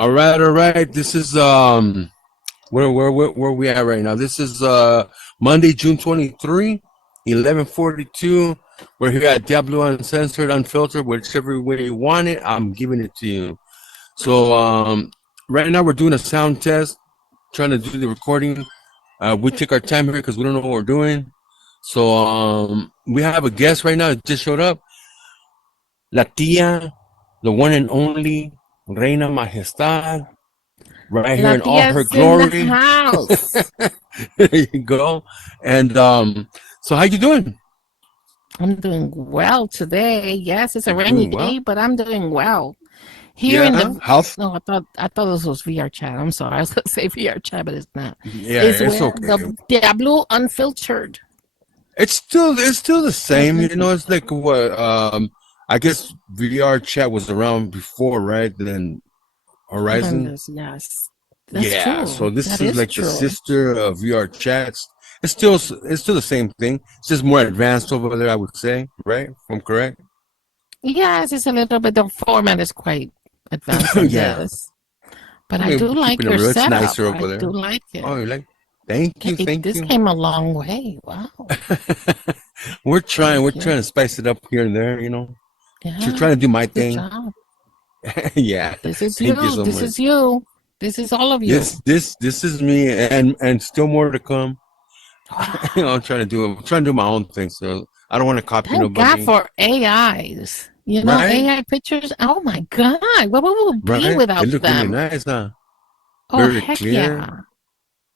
All right, all right. This is where we at right now? This is Monday, June 23, 11:42. We're here at Diablue Unfiltered, whichever way you want it, I'm giving it to you. So right now we're doing a sound test, trying to do the recording. We take our time here because we don't know what we're doing. So we have a guest right now that just showed up. La Tia, the one and only Reina Majestad, right here La in all her tia's in the glory. house. There you go. And so how you doing? I'm doing well today. Yes, it's a You're rainy doing well? day, but I'm doing well. Here in Yeah. the How's no, I thought this was VR chat. I'm sorry, I was gonna say VR chat, but it's not. yeah, It's it's where okay. the Diablue Unfiltered. It's still the same, Mhm. it's like what I guess VR chat was around before, right? Then Horizon. Yes, that's Yeah, so true. this That is is like the true. sister of VR chats. It's still the same thing. It's just more advanced over there, I would say, right? If I'm correct. Yes, it's a little bit. The format is quite advanced on Yeah. this, but I I do mean, like keeping it your real, it's setup. nicer I over do there. like Oh, it. you like? Thank you, thank This you. came a long way. Wow. We're trying, Thank we're you. trying to spice it up here and there, Yeah. Trying to do my Good thing. job. Yeah, This is thank you you. so This much. is you. This is all of you. This is me, and still more to come. Wow. I'm trying to do my own thing, so I don't want to copy Thank God nobody, for AIs. right? AI pictures. Oh my God. What would we be Right? They without look really them? nice, huh? Oh, Very heck clear. yeah.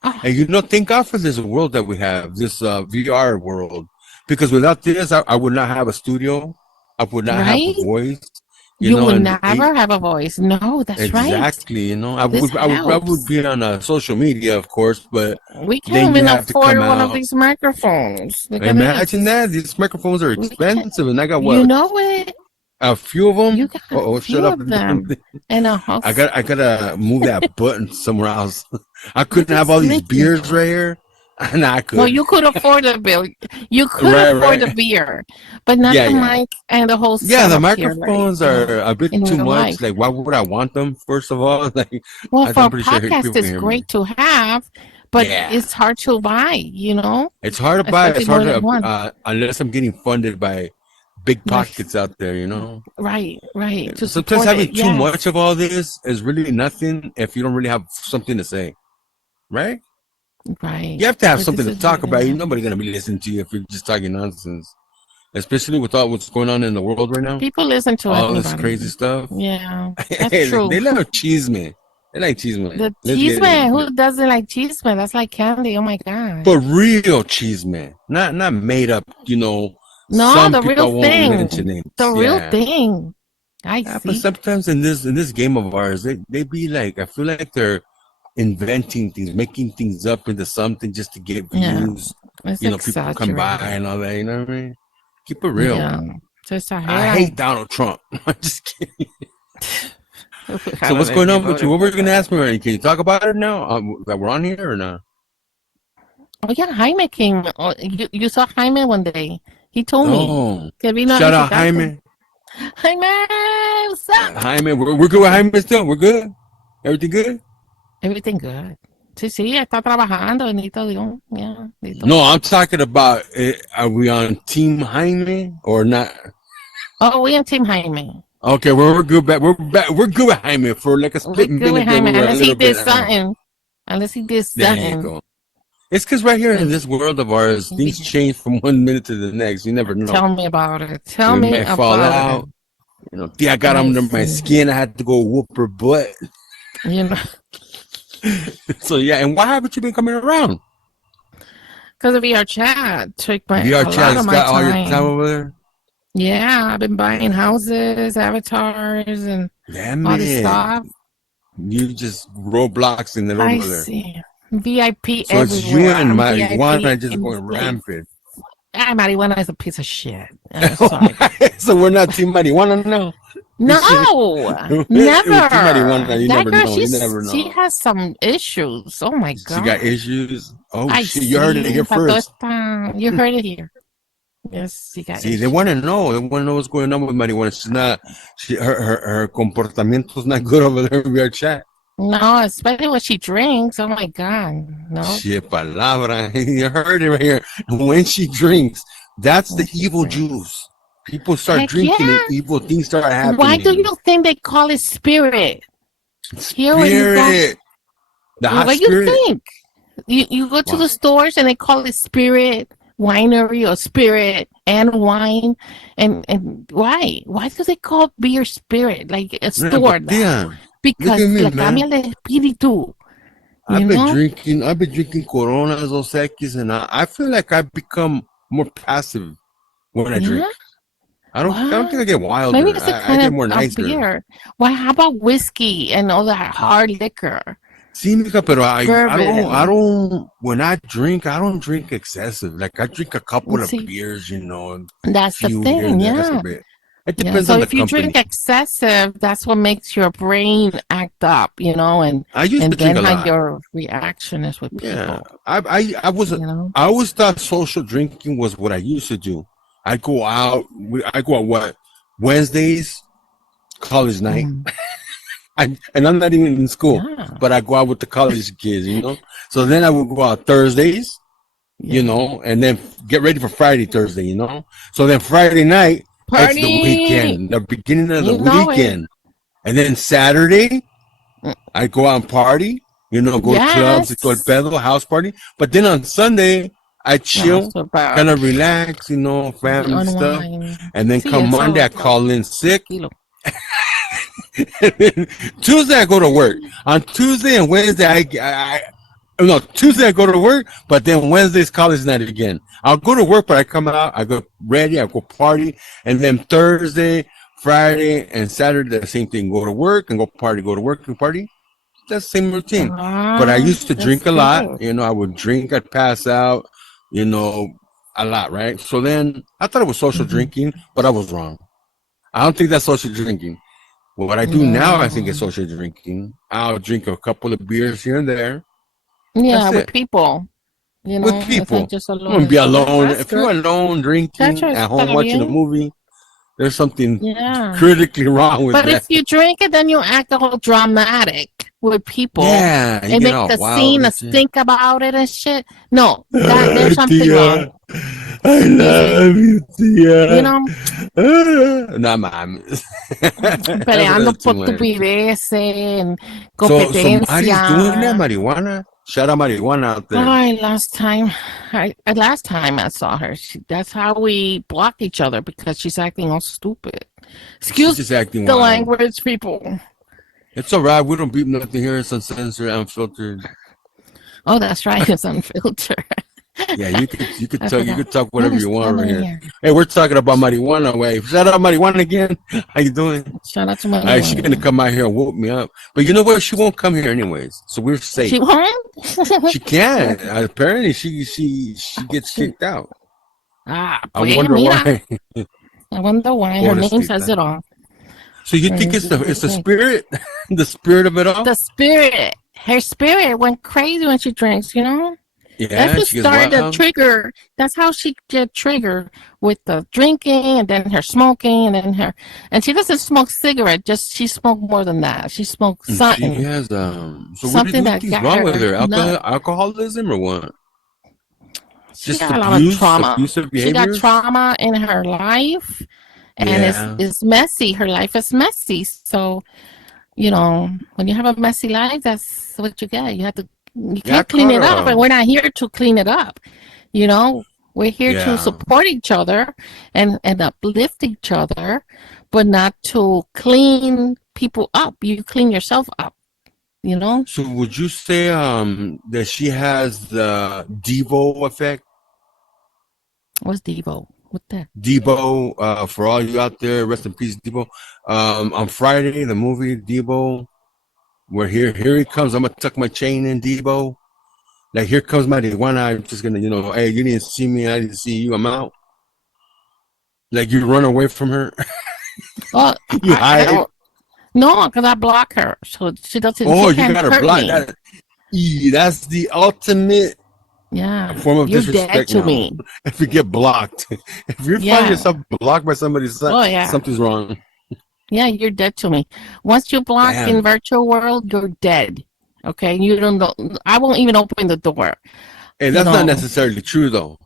Oh, And thank God for this world that we have, this VR world, because without this, I would not have a studio. I would not have a right? voice, You would and never have a voice. No, that's right. exactly, This I would helps. be on social media, of course, but We can't then you even have to come afford one of out. these microphones. Look at Imagine this. that these microphones are We can't. expensive, and I got You what, know it. a few of You them. got a Oh, shut few up! of them. And a house. I gotta move that button somewhere else. I You couldn't have all just these lick it. beers right here. Nah, I No, could. you could afford a bill. You could Right, afford the right. beer, but not Yeah, the yeah. mic and the whole Yeah, the setup here, like microphones are a bit in too real much. life. Like, why would I want them? First of all, like, Well, for I'm a pretty sure podcast, people can it's hear me. great to have, but Yeah, it's hard to buy, it's hard to buy. especially It's hard more than to one. unless I'm getting funded by big Like, pockets out there. right, to Sometimes support having it. too Yes, much of all this is really nothing if you don't really have something to say, right? right. You have to have But something this to is talk really about. Ain't nobody nice. gonna be listening to you if you're just talking nonsense. Especially with all what's going on in the world right now, People listen to all this anybody. crazy stuff. Yeah, that's Hey, true. they love cheese man. They like cheese man. The Let's cheese get it. man, who doesn't like cheese man? That's like candy. Oh my God. But real cheese man, not made up. No, Some the real people won't mention thing. The names. real Yeah. thing. I Yeah, but see. sometimes in this game of ours, they be like, I feel like they're inventing things, making things up into something just to get Yeah, views. it's People come by exaggerated. and all that. You know what I mean? Keep it real. Yeah, se I exageran. hate Donald Trump. I'm just kidding. I So don't what's know if going you on with you? voted What were for you gonna Donald ask me? Trump. Already? Can you talk about it now? That we're on here or not? Oh yeah, Jaime came. Oh, you saw Jaime one day. He told me Oh, que vino a shout out visitarte. Jaime. Jaime, what's up? Jaime, we're good with Jaime still. We're good. Everything good? Everything good. Sí, sí, está trabajando, bendito Dios. Yeah, bendito. No, I'm talking about. Are we on Team Jaime or not? Oh, we on Team Jaime. Okay, we're good. We're back. We're good with Jaime for like a We split good with minute there. Jaime, We were a unless he little did bit. something. Unless he did There you something. go. It's because right here in And this world of ours, things we, change from one minute to the next. You never know. tell me about it. Tell We me might fall about it. out. Tia got I under my see. skin. I had to go whoop her butt. You know, So yeah, and why haven't you been coming around? because of VR chat took VR a chat lot of has my got all your time time. over there. Yeah, I've been buying houses, avatars, and Damn all this it. stuff. You just roadblocks in it I over there. see. VIP So it's you everywhere. and I'm VIP marijuana just in going this place. rampant. Marijuana is a piece of shit. I'm sorry. So we're not team marijuana now. No, Team marijuana, never. you That never girl, know. You never she know. has some issues. Oh my She got God. issues. Oh I shit! You heard it see. here first. You heard it here. Yes, she got See, they want to issues. know. They want to know what's going on with marijuana. She's not. Her comportamiento is not good over there in VR chat. No, especially when she drinks. Oh my God. No. Shit, palabra. You heard it right here. When she drinks, that's the When she evil drinks. juice. People start Heck drinking and yeah. evil things start Why do happening. you think they call it spirit? Here when you go, Spirit. The hot what do you spirit. think? You go to Wow. the stores and they call it spirit winery or spirit and wine. And why do they call beer spirit? Like a Man, store but that? damn. Look at Because me, le man. cambia el espíritu, you know? I've been drinking Coronas, Dos Equis, and I feel like I've become more passive when I Yeah. drink. I don't think I What? get Maybe wilder. it's a I kind get more of nicer. beer. Why? How about whiskey and all that hard liquor, Sí, mija, pero I bourbon? don't, when I drink, I don't drink excessive. Like I drink a couple of See, beers, and that's the few here and thing. there. That's Yeah. about it. It Yeah. depends So on the if you company. drink excessive, that's what makes your brain act up, I used to and drink then a how lot. your reaction is with Yeah, people, I you know? I always thought social drinking was what I used to do. I go out what Wednesdays, college night, Mm, and I'm not even in school, yeah. but I go out with the college kids. So then I would go out Thursdays, Yeah. and then get ready for Friday, Thursday. So then Friday night, it's the Party. weekend, the beginning of the You know it. weekend, and then Saturday Mm, I go out and party, go to clubs, go to yes. pedo, house party. But then on Sunday, I No, chill, so bad. kind of relax, You family stuff. unwind. And then Sí, come Monday, eso, I call in sick. tranquilo. Tuesday, I go to work. On Tuesday and Wednesday, no, Tuesday I go to work, but then Wednesday's college night again. I'll go to work, but I come out, I go ready, I go party, and then Thursday, Friday, and Saturday, the same thing. Go to work and go party, go to work and party. That's the same routine. But I used to That's drink a lot. good. I would drink, I'd pass out, you know, a lot, right? So then I thought it was social Hmm. drinking, but I was wrong. I don't think that's social drinking. What I do now, I think No. is social drinking. I'll drink a couple of beers here and there. Yeah, That's with it. people, With it's not people. just I'm alone gonna and be stuff. alone. That's If you're good. alone That drinking at home está watching a bien. movie, there's something Yeah. critically wrong with But that. if you drink it, then you act all dramatic with people Yeah, you and get make all a wild scene, a and shit. stink about it and shit. No, there's something wrong. Tía, I You see, love you, you tía. know, No mames. That's a peleando little too por much. estupideces en So Mari's doing that competencia. marijuana. Shout out marijuana out there. Oh, last time I saw her, that's how we blocked each other because she's acting all stupid. She's Excuse just acting the wild. language, people. It's all right. We don't beat nothing here. It's uncensored, unfiltered. Oh, that's right. It's unfiltered. Yeah, I forgot. you could talk What whatever is you want right happening here. here? Hey, we're talking about marijuana. Wait, shout out marijuana again. How you doing? Shout out to my She's gonna one. come out here and whoop me up. But you know what? She won't come here anyways, so we're She safe. won't? She can. Apparently, she gets kicked out. I Pues wonder mira. why. I wonder why. Her name says Pobrecita. it all. So you Her think name it's says the it. spirit, the spirit of it all? The spirit. Her spirit went crazy when she drinks. That's Yeah, what she gets started the wild. trigger. That's how she get triggered with the drinking and then her smoking and she doesn't smoke cigarette. Just she smoked more than that. She smoked She something, has So what do something you that think's got wrong with her her? nut. Alcoholism or what? She Just got a lot of abuse, trauma. abusive She got behaviors. trauma in her life, and Yeah, it's messy. Her life is messy. So when you have a messy life, that's what you get. You yeah. I can't clean caught it up, and her. we're not here to clean it up. You know, we're here to Yeah. support each other and uplift each other, but not to clean people up. You clean yourself up, you know? So would you say that she has the Devo effect? What's Devo? What the? Debo, for all you out there, rest in peace, Debo. On Friday, the movie Debo, where here he comes. I'm gonna tuck my chain in, Debo. Like here comes my marijuana. I'm just gonna, hey, you didn't see me, I didn't see you. I'm out. Like you run away from her, Well, you I hide. don't know because I block her, so she Oh, you can't got her hurt blocked. me. That's the ultimate Yeah, form of you're dead disrespect to now. me. If you get blocked, if you find Yeah. yourself blocked by somebody, Oh yeah. something's wrong. Yeah, you're dead to me. Once you block in Damn. virtual world, you're dead. Okay, you don't know. I won't even open the door. And You that's not know, necessarily true though.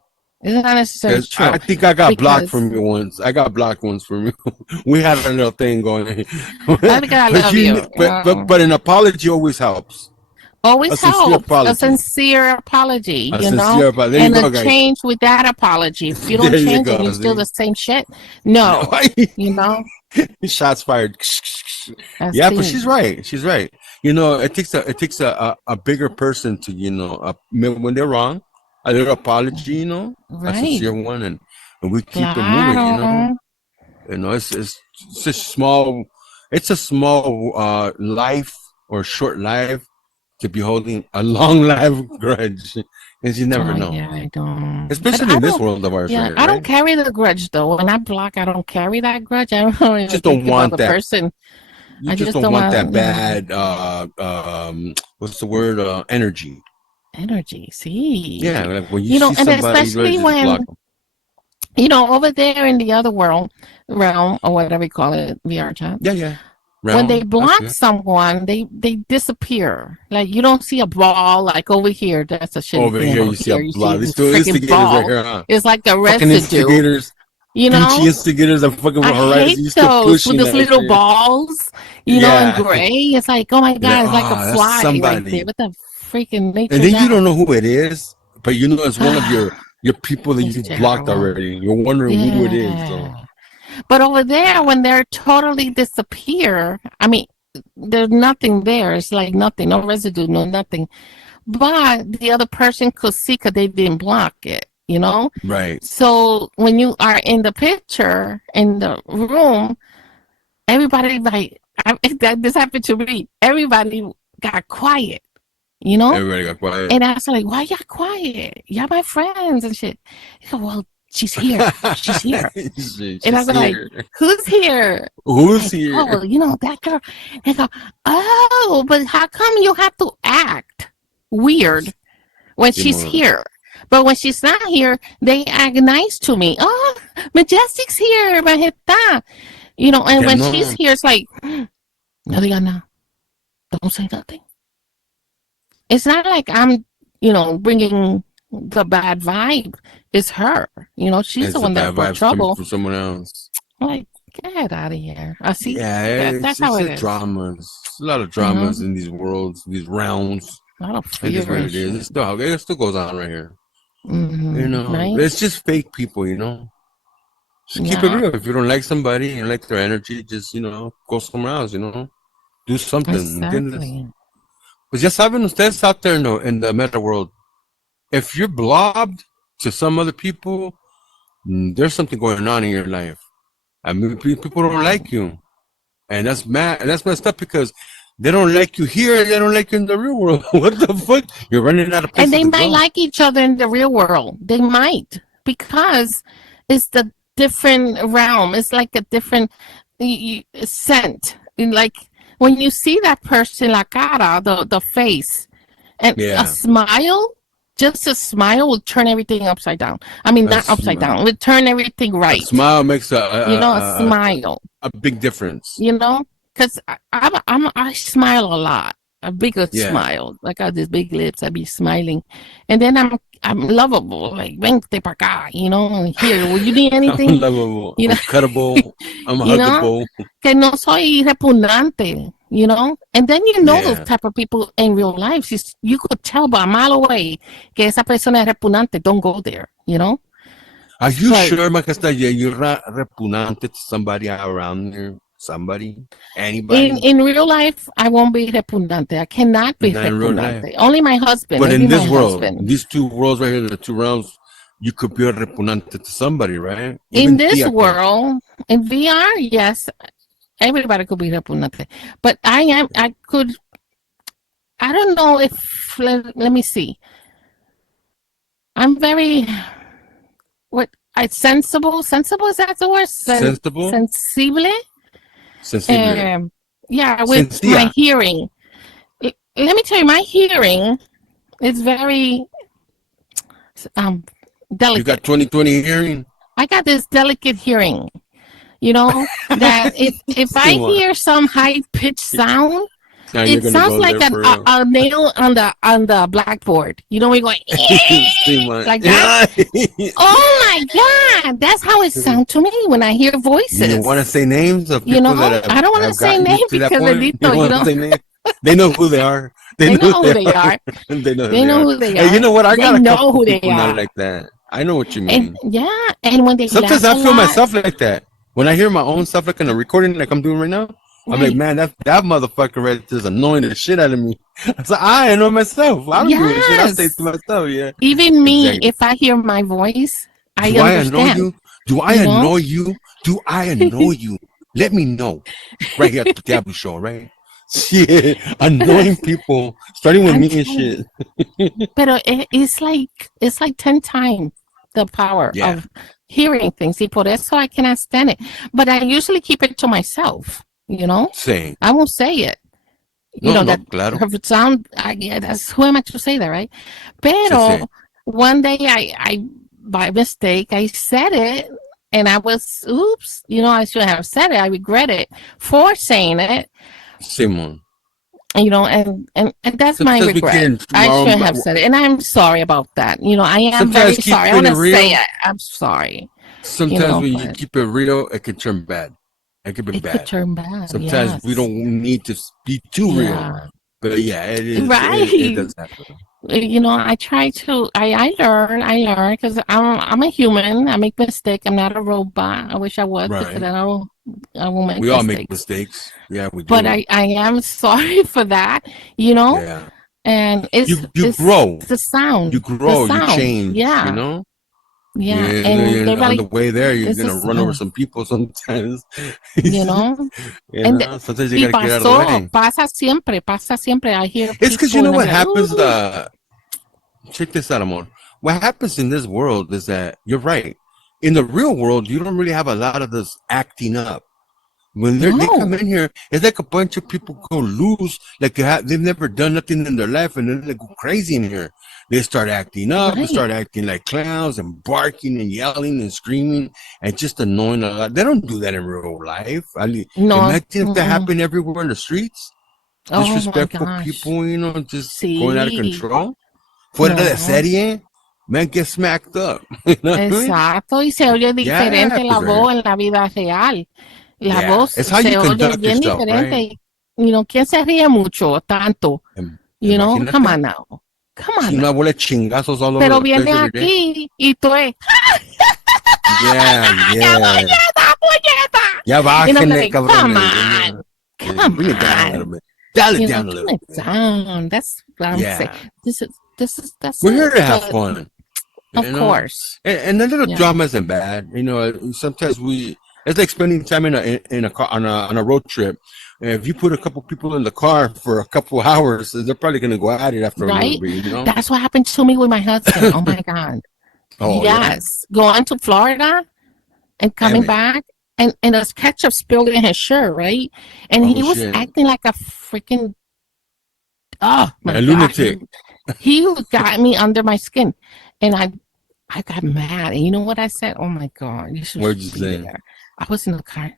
it's not necessarily Because true I think I got blocked because from you once. I got blocked once from you. We had a little thing going. I think I but love you. but an apology always helps. A Always sincere helps a apology. sincere apology, A you know, sincere apology. There you and a go, guys. change with that apology. If you don't There you change and go. you still See? the same shit, no, you know, Shots fired. that's Yeah, but it. she's right. She's right. You know, it takes a bigger person to when they're wrong, a little apology. A Right. sincere one, and we keep it moving. Claro. It's a small life or short life to be holding a long life grudge, because you never Oh know, yeah, I don't. especially I in this don't. world of ours right Yeah, here, I don't right? carry the grudge though. When I block, I don't carry that grudge. I don't You even just don't think about want the that. person. You I just just don't don't want want, that bad. What's the word? Energy. energy. Yeah, See, like when you see and somebody, you especially just block when them. over there in the other realm or whatever you call it, VR chat. Yeah, yeah. When they Realm. That's block good. someone, they disappear. Like you don't see a ball like over here. That's a shitty Over thing here, about you see a here. You see block. These this two freaking instigators right ball. here, huh? It's like a Fucking residue. instigators. You Pinche know, instigators that fucking I hate horizon. You still those with pushing those that little shit. balls, in Yeah. gray. It's like, oh my You're like, God, it's like a that's fly right there. somebody. What the freaking And nature then you that? don't know who it is, but you know it's one of your people that It's you blocked terrible. already. You're wondering who it is. So Yeah. But over there, when they're totally disappear, I mean, there's nothing there. It's like nothing, no residue, no nothing. But the other person could see because they didn't block it, you know? right. So when you are in the picture, in the room, everybody like, this happened to me. Everybody got quiet, you know? Everybody got quiet. And I was like, why y'all quiet? Y'all my friends and shit. He go, well, she's here. She's here. And I She's was like, here. who's here? Who's Like, oh, here? that girl. They go, oh, but how come you have to act weird when she's Simona. here? But when she's not here, they act nice to me. Oh, Majestic's here, Majestad. And Yeah, when she's no. here, it's like, no diga nada. Don't say nothing. It's not like I'm, bringing the bad vibe. It's her. She's the It's the one that bad brought vibes coming trouble. from someone else. I'm like, get out of here. I see. Yeah, That's how it's it just is. dramas. A lot of You know, dramas in these worlds, these realms. a lot of It is fear what and it is. shit. It still goes on right here. Right? It's just fake people. Just keep it Yeah, real. If you don't like somebody, you like their energy, just, go somewhere else. Do something, ¿entiendes? exactly. Pues ya saben ustedes out there in the meta world, if you're blobbed to some other people, there's something going on in your life. I mean, people don't like you. And that's mad. And that's messed up because they don't like you here and they don't like you in the real world. What the fuck? You're running out of And places they to might go. like each other in the real world. They might because it's the different realm. It's like a different scent. Like when you see that person, la cara, the face, and a Yeah. smile, just a smile will turn everything upside down. I mean, not That's, upside down. It will turn everything a right. smile makes A smile. a big difference. Because I smile a lot, a bigger Yeah. smile. I got these big lips. I be smiling, and then I'm lovable. Like vente pa acá, here. Will you need I'm anything? lovable. You I'm know, cuttable. I'm you know, huggable. que no soy repugnante. And then those Yeah. type of people in real life. You could tell by a mile away que esa persona es repugnante. Don't go there. Are you But sure, Macasta, you're not repugnante to somebody around here? Somebody? In Anybody? in real life, I won't be repugnante. I cannot be Not in real life. repugnante. Only my husband, But maybe in my this world, husband. these two worlds right here, the two realms, you could be a repugnante to somebody, right? In Even this Tia could. world, in VR, yes, everybody could be repugnante. But I could, I don't know if, let me see. I'm very, sensible. Sensible, is that the word? Sensible? Sensible? Sensible. Yeah, with my Sencia. hearing. Let me tell you, my hearing is very You got delicate. 20/20 hearing? I got this delicate hearing. that if I hear some high pitched sound, it sounds like a nail on the blackboard. We're going like that. Oh my God, that's how it sounds to me when I hear voices. You want to say names of people that I don't want to say names because they know who they are. They know who they are. They know who they are. Hey, you know what? I got a couple people not like that. I know what you mean. And when they sometimes I feel myself like that. When I hear my own stuff like in a recording like I'm doing right now, I'm like, man, that motherfucker right there is annoying the shit out of me. So I know myself. I don't do this shit. I say to myself, yeah. Even me, if I hear my voice, I understand. Do I annoy you? Do I annoy you? Let me know. Right here at the Diablue Show, right? Shit, annoying people, starting with me and shit. But it's like 10 times the power of hearing things. Y por eso I cannot stand it. But I usually keep it to myself. Same. I won't say it. Claro. Sound. That's who am I to say that, right? Pero one day I by mistake I said it, and I was oops. I shouldn't have said it. I regret it for saying it. Simon. And that's my regret. I shouldn't have said it, and I'm sorry about that. I am very sorry. I want to say it. I'm sorry. Sometimes when you keep it real, it can turn bad. It could be bad. It could turn bad. Sometimes we don't need to be too real. But it is. Right. It does happen. I try to. I learn because I'm a human. I make mistakes. I'm not a robot. I wish I was because I won't make mistakes. We all make mistakes. Yeah, we do. But I am sorry for that. Yeah. And you grow. It's the sound. You grow. You change. Yeah. Yeah, and on the way there, you're gonna run over some people sometimes. And sometimes you gotta get out of the way. Pasa siempre. I hear. It's because you know what happens. Check this out, amor. What happens in this world is that you're right. In the real world, you don't really have a lot of this acting up. When they come in here, it's like a bunch of people go loose, like they've never done nothing in their life, and then they go crazy in here. They start acting up, they start acting like clowns and barking and yelling and screaming and just annoying a lot. They don't do that in real life. Imagine if that happened everywhere in the streets. Disrespectful people, just going out of control. Fuera de serie, man, get smacked up. Exacto, y se oye diferente la voz en la vida real. La voz se oye bien diferente. Right? ¿Quién se ríe mucho tanto? Come on now. Una bola de chingazos all over. Pero viene aquí y tú es. Ya bájenle, cabrón. Come on. Bring it down a little bit. Dial it down a little bit. Down. That's what I'm saying. That's. We're here to have fun. Of course. And the little drama isn't bad. Sometimes it's like spending time in a car on a road trip. If you put a couple people in the car for a couple hours, they're probably going to go at it after a little bit, That's what happened to me with my husband. Oh my God. Yes. Going to Florida and coming back and there's ketchup spilled in his shirt, right? And he was acting like a freaking my God. Lunatic. He got me under my skin. And I got mad. And you know what I said? Oh my God. What'd you say? I was in the car.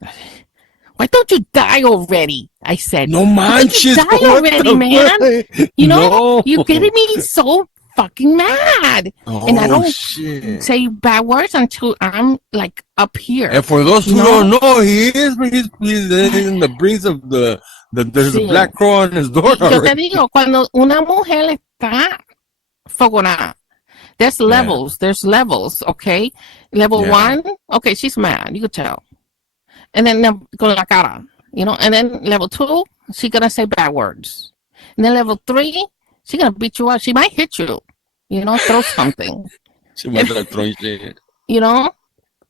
Why don't you die already? I said. No manches. Die already, man. You're getting me so fucking mad. And I don't say bad words until I'm like up here. And for those who don't know, he's in the breeze of there's a black crow on his door. Yo te digo, cuando una mujer está fogonada, there's levels, okay? Level 1, okay, she's mad, you could tell. And then con la cara, and then level 2, she's gonna say bad words. And then level 3, she's gonna beat you up. She might hit you, throw something. She might throw shit.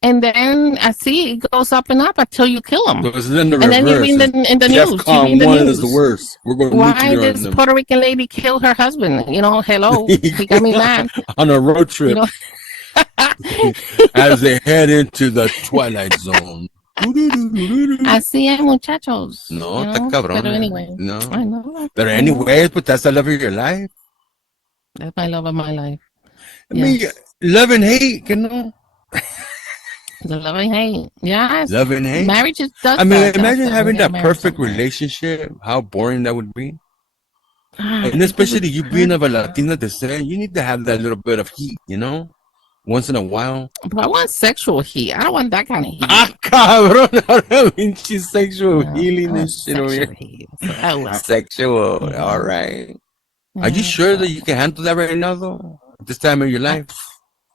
And then I see it goes up and up until you kill them. So then and then you read in the news. DEFCON 1 is the worst. We're going Why did this Puerto Rican lady kill her husband? Hello, he got me mad. On a road trip. As they head into the twilight zone. Así es, muchachos. No, está cabrón. But anyway. No. I know. But anyway, but that's the love of your life. That's my love of my life. I mean, love and hate, The love and hate. Yes. Love and hate. Marriage does I mean, that. imagine Does that. having We get that married perfect somewhere. relationship. How boring that would be. And People especially would you being of a hurt. Latina descent, you need to have that little bit of heat, once in a while. But I want sexual heat. I don't want that kind of heat. Ah, cabrón. Pinche sexual No, healing I want and shit over sexual here. heat. So, oh well. Sexual. All Mhm. right. Are you Yeah, sure so, that you can handle that right now, though? At this time of your ah, life?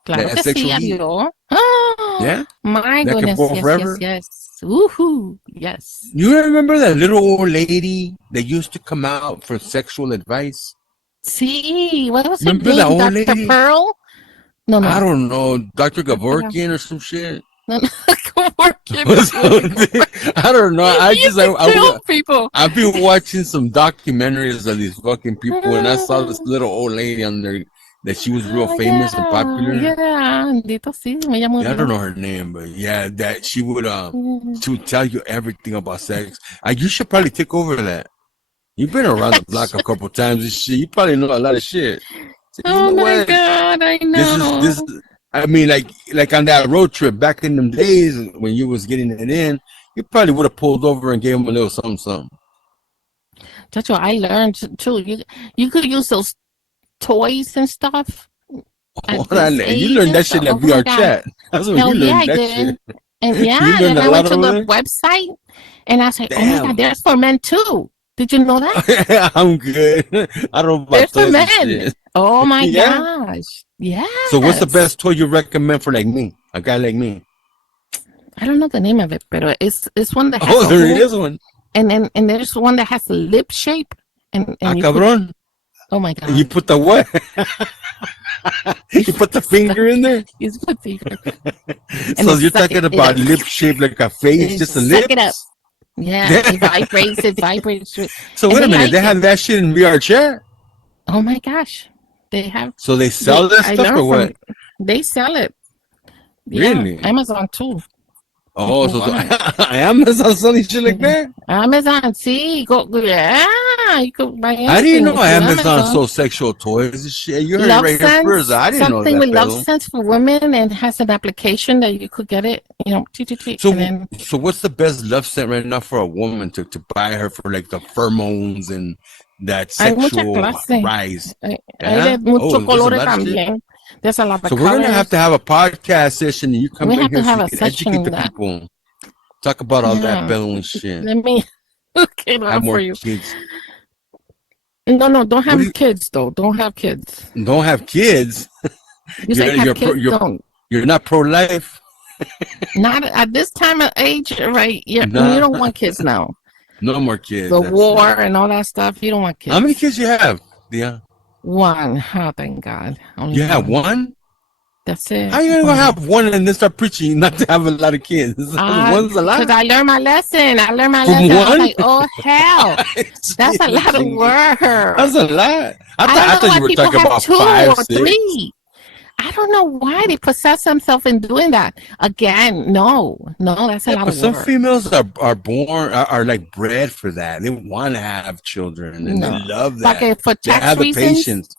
claro That que sí, sexual heat? adiós. Oh, Yeah? my That can goodness. go Yes, yes, forever? yes. Woohoo. Yes. You remember that little old lady that used to come out for sexual advice? See, what was her Remember that name? old Dr. lady? Pearl? No, I no. don't know, Dr. I forgot. Gavorkian or some shit. No, no. Working Or political. something. I don't know. He used to kill people. I've been watching some documentaries of these fucking people, and I saw this little old lady on there that she was real Oh, famous and popular. yeah. Bendito sí, ella Yeah, I don't murió. know her name, but yeah, that she would Mm. tell you everything about sex. You should probably take over that. You've been around the block a couple times and shit. You probably know a lot of shit. So, you Oh know my what? God, I This. know. I mean, like on that road trip back in them days when you was getting it in, you probably would have pulled over and gave him a little something. Chacho, I learned too. You could use those toys and stuff at this You age learned and that shit stuff. at Oh my VR God. chat. That's when Hell you yeah, learned I that did. shit. And You yeah, learned then a I went lot to over the there? website and I was like, oh my Damn. God, there's for men too. Did you know that? I'm good. I don't know about There's for toys and men. shit. Oh my Yeah? gosh. Yes. So what's the best toy you recommend for like me? A guy like me? I don't know the name of it, but it's one that has Oh, a there hole, is one. and there's one that has a lip shape, and Ah, you put, cabrón. oh my You God, put the what? You put the finger in there? you put finger, and So it you're suck it, talking about lip shaped like a face, just a suck it up. lips? Yeah, it vibrates. So And wait a they minute, like they it. have that shit in VR chat? Oh my gosh, they have. So they sell that I stuff or learned from. what? They sell it. Yeah, Really? Amazon too. Oh, If you so want it. Amazon selling shit like that? Amazon, see, yeah, you could buy I didn't know anything through Amazon Amazon. sold sexual toys and shit. You heard it Love right here first. Sense, I didn't know something that, with Love pedo. Sense for women, and has an application that you could get it, and So, then so what's the best love scent right now for a woman to buy her for like the pheromones and that hay mucha sexual clase. rise? Hay Yeah? de mucho Oh, there's a colores lot of shit. también. There's a lot of So we're gonna have colors. to have a podcast session and you come We in have to here so have you a can session educate in the that. people. Talk about all that Yeah. bellow and shit. Let me look it Have up more for you. kids. No, don't What have do you- kids though. Don't have kids. Don't have kids. You say have kids, you're don't. you're not pro life. Not at this time of age, right? You Nah. don't want kids now. No more kids. The That's war it. and all that stuff. You don't want kids. How many kids you have? Yeah. One. Oh, thank God. Only You have one? That's it. How you gonna One. have one and then start preaching not to have a lot of kids? One's a lot. Because I learned my lesson. From I was one? like, oh hell, that's a lot of work. That's a lot. I I thought you were talking about two 5, or 6. 3. I don't know why they possess themselves in doing that. Again, no, that's a lot But of some work. females are born are like bred for that. They want to have children and No. they love that. Like for They tax have the reasons. patience.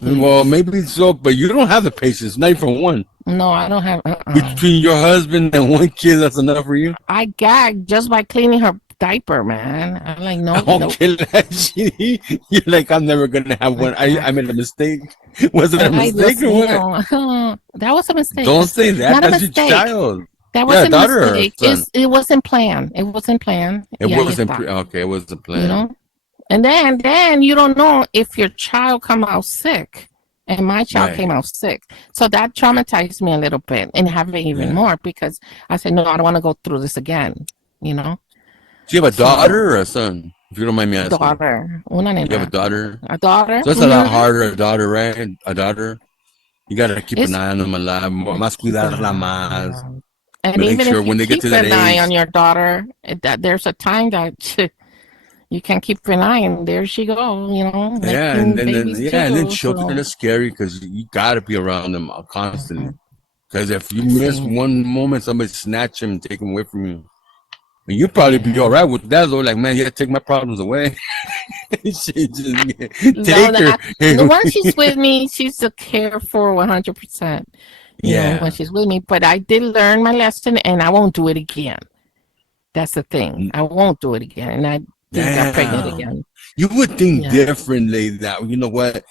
Well, maybe so, but you don't have the patience. Not even one. No, I don't have. Between your husband and one kid, that's enough for you. I gagged just by cleaning her diaper, man. I'm like, no. Okay, you're like, I'm never gonna have one. I made a mistake. Was it a mistake or what? That was a mistake. Don't say that. Not a That's your mistake. child. That was Yeah, a daughter or mistake. son? It wasn't planned. It wasn't planned. It Yeah, wasn't. you Okay, it wasn't planned. You know, and then you don't know if your child come out sick. And my child Right. came out sick. So that traumatized me a little bit and have it even more because I said, no, I don't want to go through this again. You know? Do you have a daughter or a son? If you don't mind me asking. Daughter. Una nena. You have a daughter? A daughter. So it's a lot harder, a daughter, right? A daughter. You gotta keep an eye on them alive. Más cuidarla más. And Make even sure if you when they get keep to that an eye age- on your daughter, there's a time that you can keep an eye, and there she go. You know. Yeah, making and then babies and then too, children so- are scary because you gotta be around them constantly. Mm-hmm. Because if you miss one moment, somebody snatch him and take him away from you. And you probably be all right with that though. Like, man, you gotta take my problems away. Shit, just take her. The one she's with me, she's a care for 100%. when she's with me. But I did learn my lesson, and I won't do it again. That's the thing. I won't do it again, and I didn't get pregnant again. You would think differently that, you know what,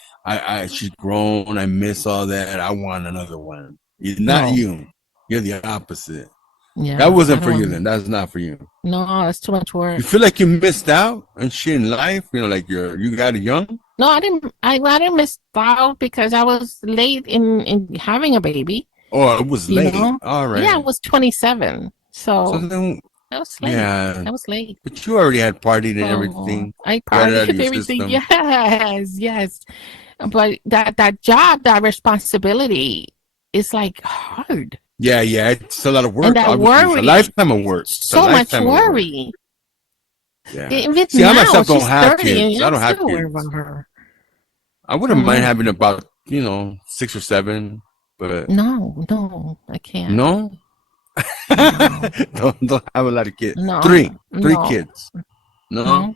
she's grown, I miss all that, I want another one. Not you. You're the opposite. Yeah, that wasn't for you then. That's not for you. No, that's too much work. You feel like you missed out and shit in life? You know, like you got it young? No, I didn't. I didn't miss out because I was late in having a baby. Oh, it was late. All right. Yeah, I was 27. So then, I was late. Yeah. I was late. But you already had partied and everything. I partied and everything. Yes. But that job, that responsibility is like hard. Yeah, it's a lot of work. And that worry. It's a lifetime of work. So much worry. Yeah. See, I myself don't have kids. I don't have kids. Her. I wouldn't mind having about 6 or 7, but no, I can't. No, don't have a lot of kids. No, three kids. No.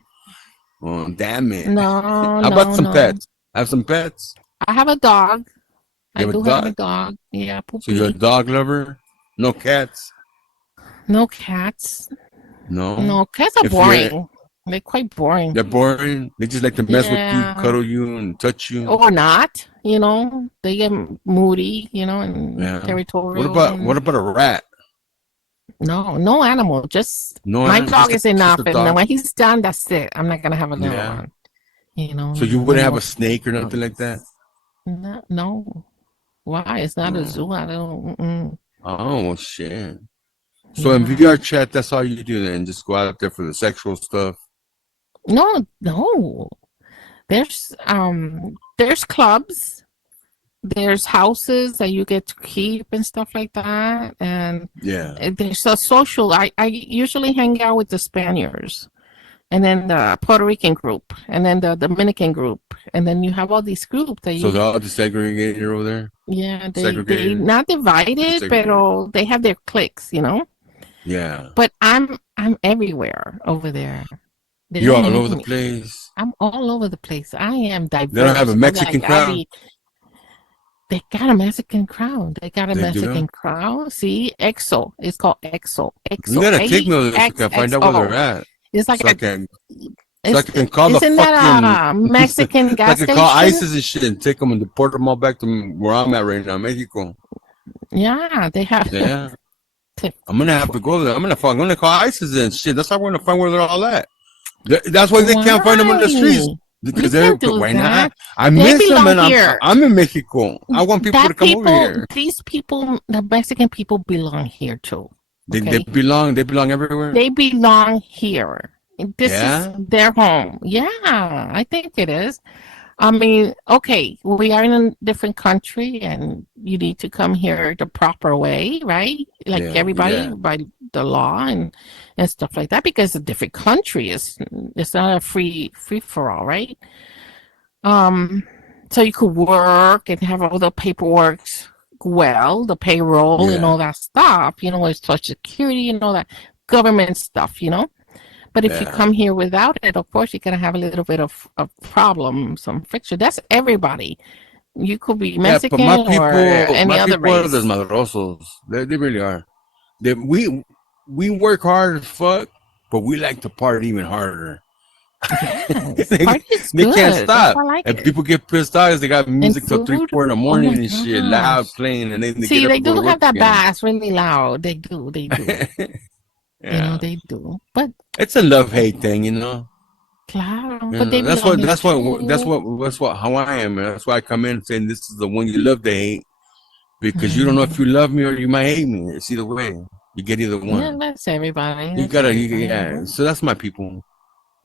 Oh, damn it. No. How about some pets? Have some pets. I have a dog. I do have a dog. Yeah. So you're a dog lover? No cats? No cats. No, cats are boring. They're quite boring. They're boring. They just like to mess with you, cuddle you, and touch you. Or not, They get moody, and territorial. What about a rat? No animal. Just my dog is enough, and when he's done, that's it. I'm not gonna have another one. So you wouldn't have a snake or nothing like that? No. Why? It's not a zoo. I don't. Oh shit. So in VR chat, that's all you do then? Just go out there for the sexual stuff? No. There's clubs. There's houses that you get to keep and stuff like that. And there's a social. I usually hang out with the Spaniards, and then the Puerto Rican group, and then the Dominican group, and then you have all these groups that So they're all desegregated over there? Yeah, they not divided, but they have their cliques, Yeah. But I'm everywhere over there. You're all over the place. I'm all over the place. I am diverse. They don't have a Mexican crowd? They got a Mexican crowd. See, EXO. It's called EXO. You gotta take me over there so I can find out where they're at. It's like so I can call the fucking... that a Mexican gas station? I can call ISIS and shit and take them and deport them all back to where I'm at right now, Mexico. Yeah, they have... Yeah. I'm gonna have to go there. I'm gonna call ISIS and shit. That's how we're gonna find where they're all at. That's why they can't find them on the streets. Because why not? I miss them and I'm in Mexico. I want people to come over here. These people, the Mexican people belong here too. They belong everywhere? They belong here. This is their home. Yeah, I think it is. I mean, okay, we are in a different country and you need to come here the proper way, right? Like everybody by the law and stuff like that, because it's a different country. It's not a free for all, right? So you could work and have all the paperwork the payroll and all that stuff, with Social Security and all that government stuff, But if you come here without it, of course, you're going to have a little bit of problem, some friction. That's everybody. You could be Mexican or any other race. Are madrosos. They really are. We work hard as fuck, but we like to party even harder. Yes, they can't stop. And people get pissed off because they got music till 3, 4 in the morning and shit, loud playing. And then they do have that bass really loud. They do. Yeah. They do. But it's a love-hate thing, Claro. But that's what how I am. That's why I come in saying this is the one you love to hate, because you don't know if you love me or you might hate me. It's either way. You get either one. Yeah, that's everybody. So that's my people.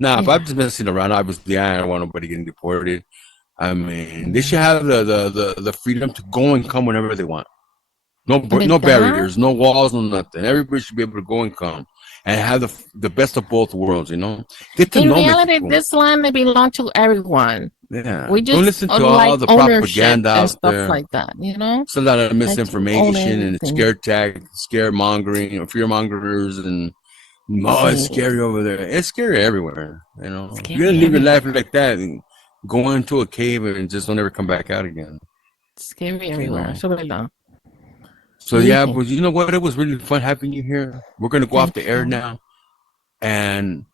Now, if I'm just messing around, obviously I don't want nobody getting deported. I mean, they should have the freedom to go and come whenever they want. No barriers, no walls, no nothing. Everybody should be able to go and come and have the best of both worlds, Get to In know reality, Mexico. this land they belong to everyone. Yeah. We just don't listen to all the propaganda and out stuff there. like that, It's a lot of misinformation and scaremongering, fear-mongers, and it's scary over there. It's scary everywhere, You're gonna live your life like that and go into a cave and just don't ever come back out again. It's scary everywhere. So So yeah, but you know what? It was really fun having you here. We're gonna go off Thank the air you. now, and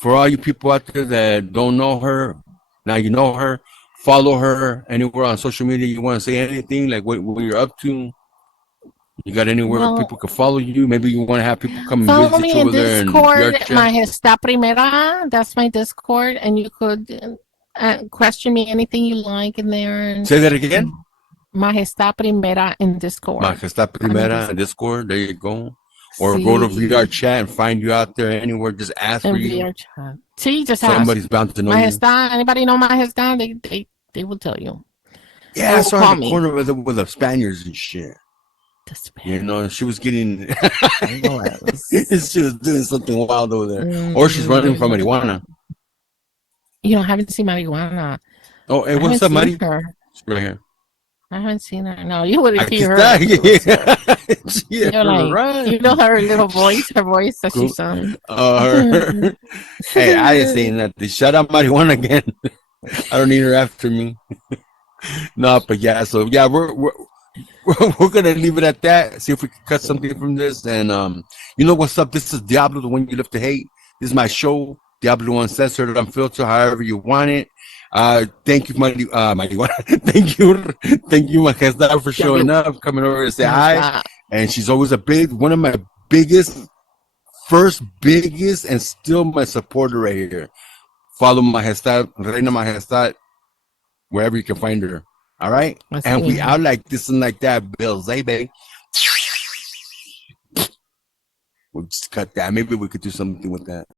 for all you people out there that don't know her, now you know her. Follow her anywhere on social media. You want to say anything like what you're up to? You got anywhere Well, people can follow you? Maybe you want to have people come and follow visit me you in over there in Discord, your chat. Majestad Primera. That's my Discord, and you could question me anything you like in there. Say that again. Majestad Primera in Discord. Majestad I'm in Primera, Discord. There you go. Or go to Sí, VR chat and find you out there anywhere. Just ask for in you. VR chat. Sí, just ask. Somebody's bound to know you. Majestad, anybody know Majestad? They will tell you. Yeah, Or I will saw her call in the me. corner with the Spaniards and shit. The You Spaniard. know, she was getting. Yes. She was doing something wild over there, or she's running from marijuana. You know, I haven't seen Marijuana. Oh, hey, I what's haven't up, seen Mari? her. She's right here. I haven't seen her. No, you would Aquí hear está. her if it was her. Yeah, You're like, right. you know her little voice, her voice that she Cool. sung. Hey, I didn't say nothing. Shut up, marijuana again. I don't need her after me. No, but yeah. So yeah, we're gonna leave it at that. See if we can cut something from this. And you know what's up? This is Diablo, the one you love to hate. This is my show, Diablo Uncensored, Unfiltered, however you want it. Thank you, thank you, Majestad, for showing up, coming over to say hi. And she's always one of my first biggest, and still my supporter right here. Follow Majestad, Reina Majestad, wherever you can find her. All right? And we out like this and like that, Bill Zabe. We'll just cut that. Maybe we could do something with that.